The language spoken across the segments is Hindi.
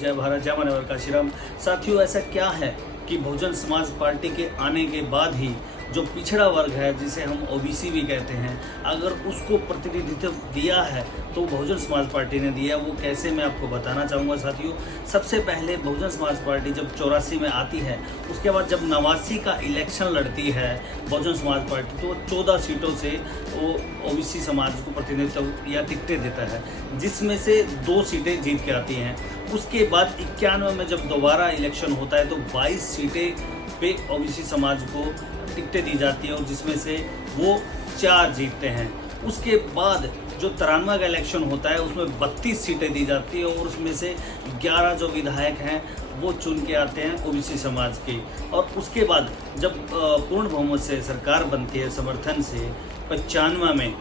जय भारत, जय मानवर काशीराम। साथियों, ऐसा क्या है कि बहुजन समाज पार्टी के आने के बाद ही जो पिछड़ा वर्ग है, जिसे हम ओबीसी भी कहते हैं, अगर उसको प्रतिनिधित्व दिया है तो बहुजन समाज पार्टी ने दिया। वो कैसे, मैं आपको बताना चाहूँगा। साथियों, सबसे पहले बहुजन समाज पार्टी जब 84 में आती है, उसके बाद जब 89 का इलेक्शन लड़ती है बहुजन समाज पार्टी, तो 14 सीटों से वो ओबीसी समाज को प्रतिनिधित्व या टिकटें देता है, जिसमें से 2 सीटें जीत के आती हैं। उसके बाद 91 में जब दोबारा इलेक्शन होता है तो 22 सीटें पे ओबीसी समाज को टिकटें दी जाती है और जिसमें से वो 4 जीतते हैं। उसके बाद जो 93 का इलेक्शन होता है उसमें 32 सीटें दी जाती है और उसमें से 11 जो विधायक हैं वो चुन के आते हैं ओबीसी समाज के। और उसके बाद जब पूर्ण बहुमत से सरकार बनती है समर्थन से 95 में,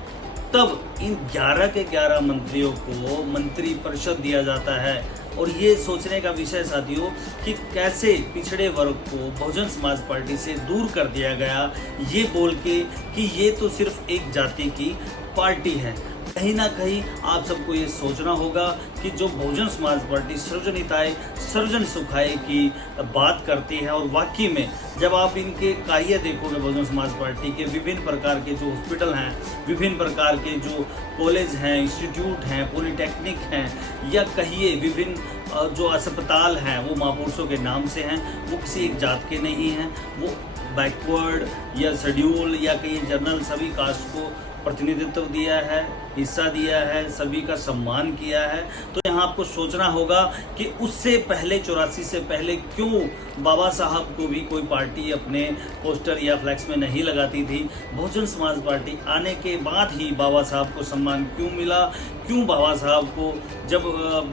तब इन 11 के 11 मंत्रियों को मंत्री परिषद दिया जाता है। और ये सोचने का विषय साथियों कि कैसे पिछड़े वर्ग को बहुजन समाज पार्टी से दूर कर दिया गया, ये बोल के कि ये तो सिर्फ एक जाति की पार्टी है। कहीं ना कहीं आप सबको ये सोचना होगा कि जो बहुजन समाज पार्टी सर्वजन हिताय सर्वजन सुखाय की बात करती है, और वाकई में जब आप इनके कार्य देखोगे बहुजन समाज पार्टी के, विभिन्न प्रकार के जो हॉस्पिटल हैं, विभिन्न प्रकार के जो कॉलेज हैं, इंस्टीट्यूट हैं, पॉलिटेक्निक हैं, या कहिए विभिन्न जो अस्पताल हैं, वो महापुरुषों के नाम से हैं, वो किसी एक जात के नहीं हैं। वो बैकवर्ड या शेड्यूल या कहीं जनरल सभी कास्ट को प्रतिनिधित्व दिया है, हिस्सा दिया है, सभी का सम्मान किया है। तो यहाँ आपको सोचना होगा कि उससे पहले 84 से पहले क्यों बाबा साहब को भी कोई पार्टी अपने पोस्टर या फ्लैक्स में नहीं लगाती थी। बहुजन समाज पार्टी आने के बाद ही बाबा साहब को सम्मान क्यों मिला, क्यों बाबा साहब को जब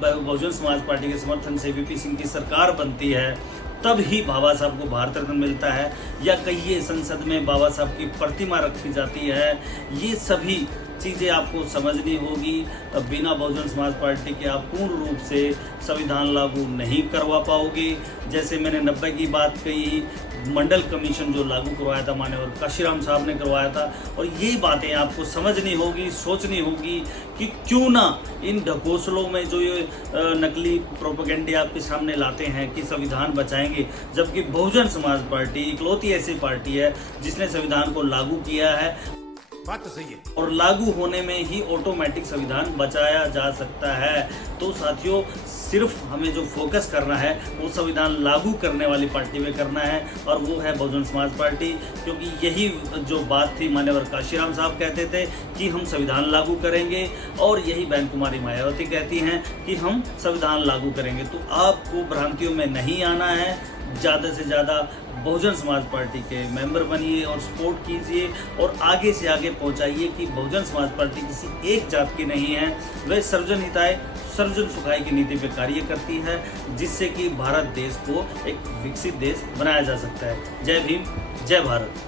बहुजन समाज पार्टी के समर्थन से वीपी सिंह की सरकार बनती है तब ही बाबा साहब को भारत रत्न मिलता है, या कहिए संसद में बाबा साहब की प्रतिमा रखी जाती है। ये सभी चीज़ें आपको समझनी होगी। बिना बहुजन समाज पार्टी के आप पूर्ण रूप से संविधान लागू नहीं करवा पाओगे। जैसे मैंने 90 की बात कही, मंडल कमीशन जो लागू करवाया था माननीय काशीराम साहब ने करवाया था, और ये बातें आपको समझनी होगी, सोचनी होगी कि क्यों ना इन ढकोसलों में जो ये नकली प्रोपेगेंडे आपके सामने लाते हैं कि संविधान बचाएंगे, जबकि बहुजन समाज पार्टी इकलौती ऐसी पार्टी है जिसने संविधान को लागू किया है। बात तो सही है, और लागू होने में ही ऑटोमेटिक संविधान बचाया जा सकता है। तो साथियों, सिर्फ हमें जो फोकस करना है वो संविधान लागू करने वाली पार्टी में करना है, और वो है बहुजन समाज पार्टी। क्योंकि यही जो बात थी माननीय काशीराम साहब कहते थे कि हम संविधान लागू करेंगे, और यही बहन कुमारी मायावती कहती हैं कि हम संविधान लागू करेंगे। तो आपको भ्रांतियों में नहीं आना है, ज़्यादा से ज़्यादा बहुजन समाज पार्टी के मेंबर बनिए और सपोर्ट कीजिए, और आगे से आगे पहुंचाइए कि बहुजन समाज पार्टी किसी एक जात की नहीं है, वह सर्वजन हिताय सर्वजन सुखाय की नीति पर कार्य करती है, जिससे कि भारत देश को एक विकसित देश बनाया जा सकता है। जय भीम, जय भारत।